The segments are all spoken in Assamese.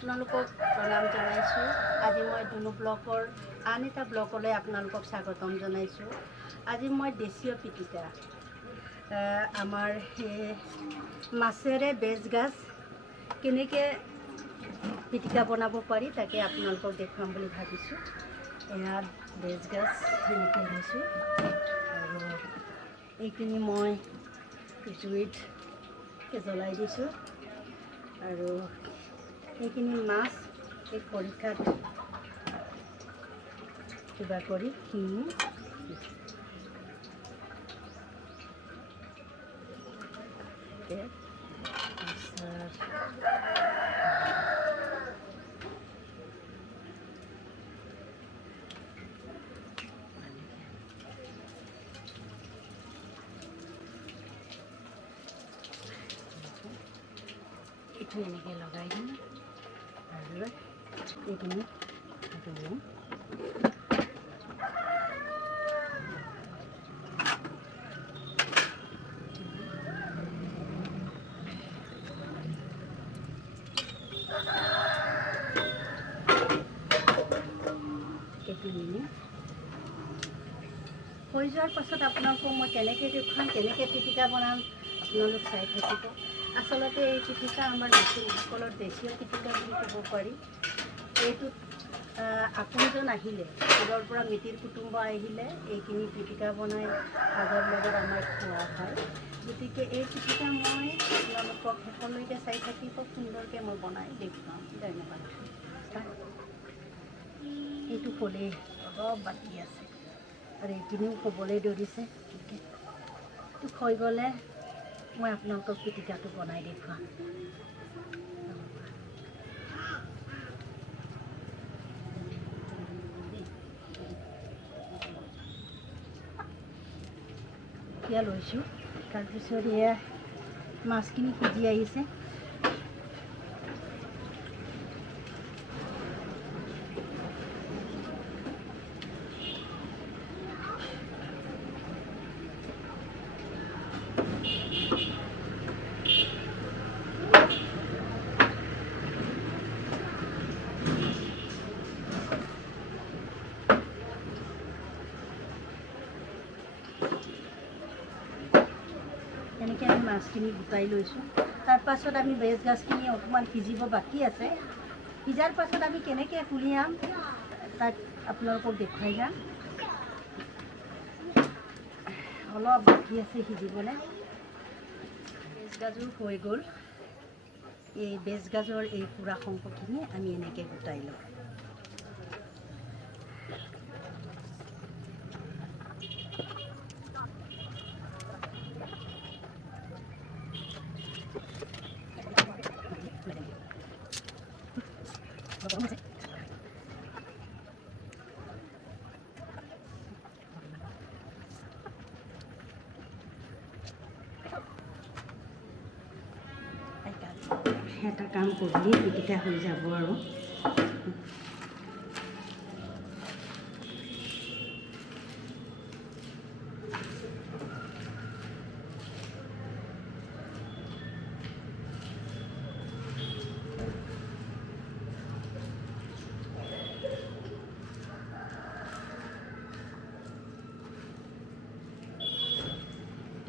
আপোনালোকক প্ৰণাম জনাইছোঁ। আজি মই দুনু ব্লকৰ আন এটা ব্লকলৈ আপোনালোকক স্বাগতম জনাইছোঁ। আজি মই দেশীয় পিটিকা আমাৰ মাছেৰে বেজগাজ কেনেকৈ পিটিকা বনাব পাৰি তাকে আপোনালোকক দেখুৱাম বুলি ভাবিছোঁ। এয়া বেজগাজ এনেকৈ লৈছোঁ আৰু এইখিনি মই জুইত জ্বলাই দিছোঁ আৰু এইখিনি মাছ এই খৰিকাত কিবা কৰি শিঙি এইটো এনেকৈ লগাই দিম আৰু এইখিনি ধুম। হৈ যোৱাৰ পাছত আপোনালোকক মই কেনেকৈ দেখুৱাম, কেনেকৈ পিটিকা বনাম আপোনালোক চাই থাকিব। আচলতে এই পিটিকা আমাৰ মিচিংসকলৰ দেশীয় পিটিকা বুলি ক'ব পাৰি। এইটোত আপোনজন আহিলে, দূৰৰ পৰা মিতিৰ কুটুম্ব আহিলে এইখিনি পিটিকা বনাই ভাতৰ লগত আমাৰ খোৱা হয়। গতিকে এই পিটিকা মই আপোনালোকক শেষলৈকে চাই থাকিব, সুন্দৰকৈ মই বনাই দেখুৱাম। ধন্যবাদ। এইটো ক'লেই অলপ বাকী আছে আৰু এইখিনিও ক'বলৈ ধৰিছে। এইটো হৈ গ'লে মই আপোনালোকক পিটিকাটো বনাই দেখুৱাম। এতিয়া লৈছোঁ, তাৰপিছত এয়া মাছখিনি সিজি আহিছে। এনেকৈ আমি মাছখিনি গোটাই লৈছোঁ। তাৰপাছত আমি বেজগাজখিনি অকণমান সিজিব বাকী আছে। সিজাৰ পাছত আমি কেনেকৈ উলিয়াম তাক আপোনালোকক দেখুৱাই যাম। অলপ বাকী আছে সিজিবলৈ। বেজগাজো হৈ গ'ল। এই বেজগাজৰ এই পুৰা অংশখিনি আমি এনেকৈ গোটাই লওঁ। এটা কাম কৰিলে পিটিকা হৈ যাব আৰু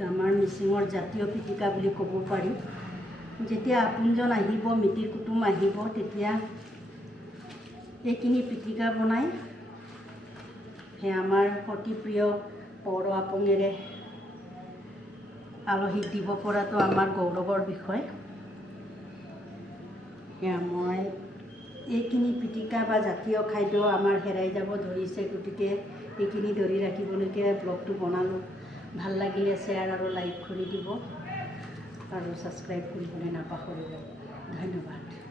আমাৰ মিচিঙৰ জাতীয় পিটিকা বুলি ক'ব পাৰি। যেতিয়া আপোনজন আহিব, মিতিৰ কুটুম আহিব, তেতিয়া এইখিনি পিটিকা বনাই সেই আমাৰ অতি প্ৰিয় পৰ আপঙেৰে আলহীক দিব পৰাটো আমাৰ গৌৰৱৰ বিষয়। সেয়া মই এইখিনি পিটিকা বা জাতীয় খাদ্য আমাৰ হেৰাই যাব ধৰিছে, গতিকে এইখিনি ধৰি ৰাখিবলৈকে ব্লগটো বনালোঁ। ভাল লাগিলে শ্বেয়াৰ আৰু লাইক কৰি দিব আৰু ছাবস্ক্ৰাইব কৰিবলৈ নাপাহৰিব। ধন্যবাদ।